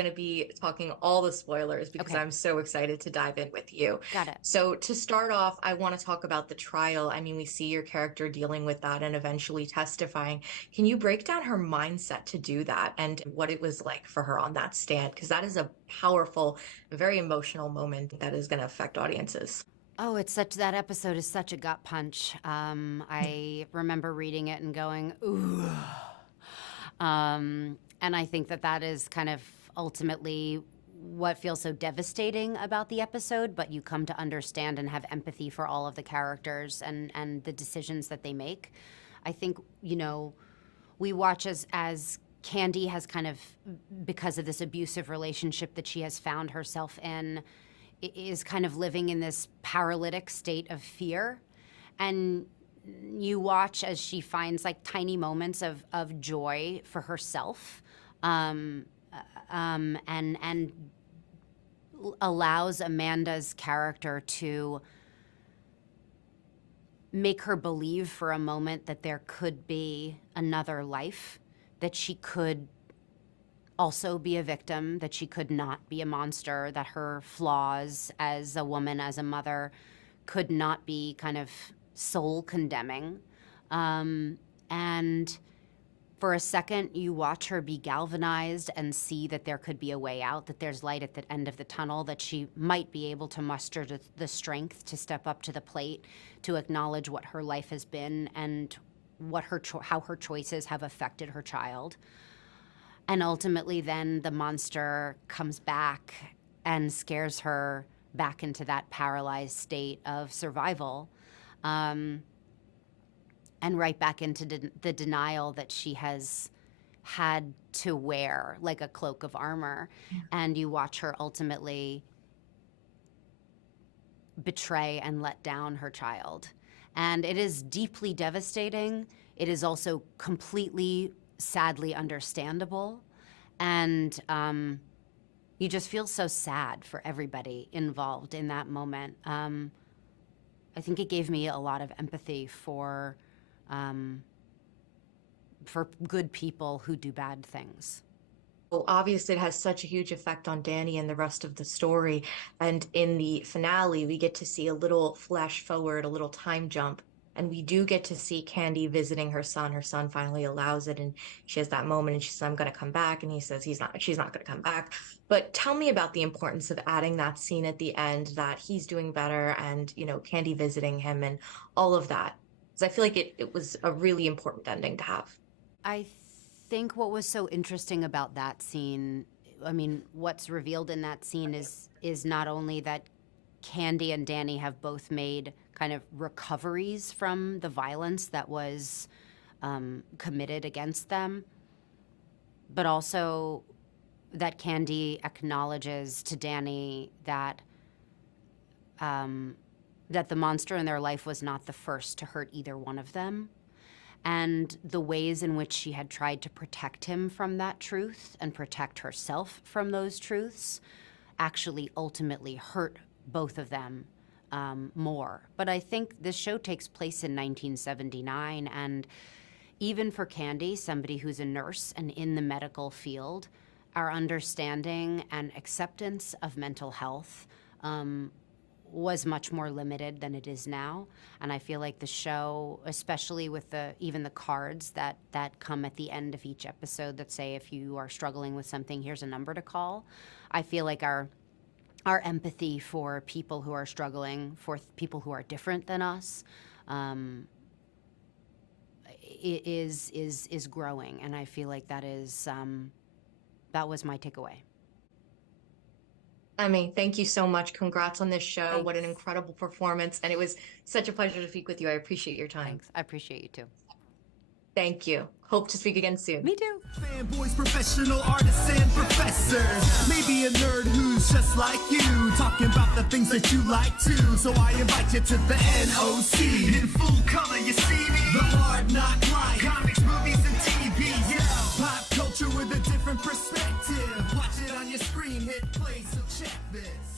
going to be talking all the spoilers because Okay. I'm so excited to dive in with you. Got it. So, to start off, I want to talk about the trial. I mean, we see your character dealing with that and eventually testifying. Can you break down her mindset to do that and what it was like for her on that stand? Because that is a powerful, very emotional moment that is going to affect audiences. Oh, that episode is such a gut punch. I remember reading it and going, ooh. And I think that is kind of ultimately what feels so devastating about the episode, but you come to understand and have empathy for all of the characters and the decisions that they make. I think, we watch as Candy has kind of, because of this abusive relationship that she has found herself in, is kind of living in this paralytic state of fear. And you watch as she finds like tiny moments of joy for herself, and allows Amanda's character to make her believe for a moment that there could be another life, that she could also be a victim, that she could not be a monster, that her flaws as a woman, as a mother, could not be kind of soul condemning. And for a second, you watch her be galvanized and see that there could be a way out, that there's light at the end of the tunnel, that she might be able to muster the strength to step up to the plate, to acknowledge what her life has been and what how her choices have affected her child. And ultimately, then the monster comes back and scares her back into that paralyzed state of survival, and right back into the denial that she has had to wear like a cloak of armor. Yeah. And you watch her ultimately betray and let down her child. And it is deeply devastating. It is also completely, sadly understandable. And you just feel so sad for everybody involved in that moment. I think it gave me a lot of empathy for good people who do bad things. Well, obviously, it has such a huge effect on Danny and the rest of the story. And in the finale, we get to see a little flash forward, a little time jump. And we do get to see Candy visiting her son. Her son finally allows it. And she has that moment and she says, I'm going to come back. And he says, she's not going to come back. But tell me about the importance of adding that scene at the end, that he's doing better and, Candy visiting him and all of that. Because I feel like it was a really important ending to have. I think what was so interesting about that scene, I mean, what's revealed in that scene is not only that Candy and Danny have both made kind of recoveries from the violence that was committed against them, but also that Candy acknowledges to Danny that that the monster in their life was not the first to hurt either one of them. And the ways in which she had tried to protect him from that truth and protect herself from those truths actually ultimately hurt both of them more. But I think this show takes place in 1979, and even for Candy, somebody who's a nurse and in the medical field, our understanding and acceptance of mental health was much more limited than it is now. And I feel like the show, especially with even the cards that come at the end of each episode that say, if you are struggling with something, here's a number to call. I feel like our empathy for people who are struggling, for people who are different than us, is growing. And I feel like that was my takeaway. Emmy, thank you so much. Congrats on this show. Thanks. What an incredible performance. And it was such a pleasure to speak with you. I appreciate your time. Thanks. I appreciate you too. Thank you. Hope to speak again soon. Me too. Fanboys, professional artists, and professors. Maybe a nerd who's just like you, talking about the things that you like too. So I invite you to the NOC. In full color, you see me. The hard knock life. Comics, movies, and TV. Yeah. Pop culture with a different perspective. Watch it on your screen, hit play, so check this.